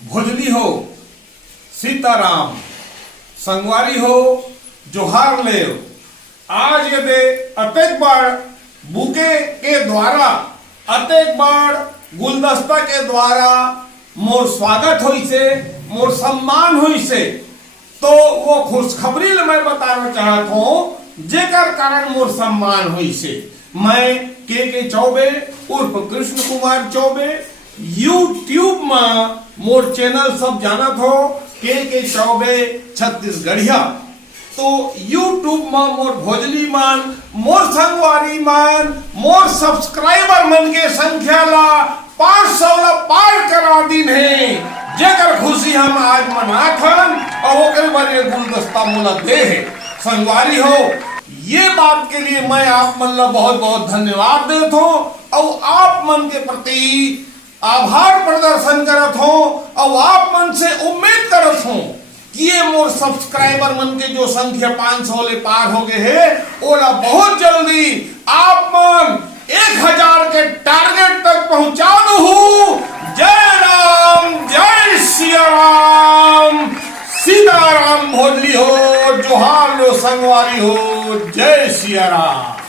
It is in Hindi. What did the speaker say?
भोजली हो, सीताराम, संगवारी हो, जोहार ले। आज यदि अतेक बार बुके के द्वारा, अतेक बार गुलदस्ता के द्वारा मोर स्वागत हुई से, मोर सम्मान हुई से, तो वो खुशखबरी मैं बताना चाहता हूं जेकर कारण मोर सम्मान हुई से। मैं के चौबे उर्फ कृष्ण कुमार चौबे, यूट्यूब में मोर चैनल सब जानत हो के चौबे छत्तीसगढ़िया। तो यूट्यूब में मोर भोजली मान, मोर संगवारी मान, मोर सब्सक्राइबर मन के संख्या ला 500 ला पार करा दिन है, जेकर खुशी हम आज मनात हन और ओकर बारे गुलदस्ता मोला दे है। संगवारी हो, ये बात के लिए मैं आप मन ला बहुत बहुत धन्यवाद देता हूँ और आप मन के प्रति आभार प्रदर्शन करत हूँ और आप मन से उम्मीद करत हूँ कि ये मोर सब्सक्राइबर मन के जो संख्या 500 ले पार हो गए है, ओला बहुत जल्दी आप मन 1000 के टारगेट तक पहुंचा दू। जय राम, जय सिया राम, सीताराम भोजली हो, जोहार लो संगवारी हो, जय सिया राम।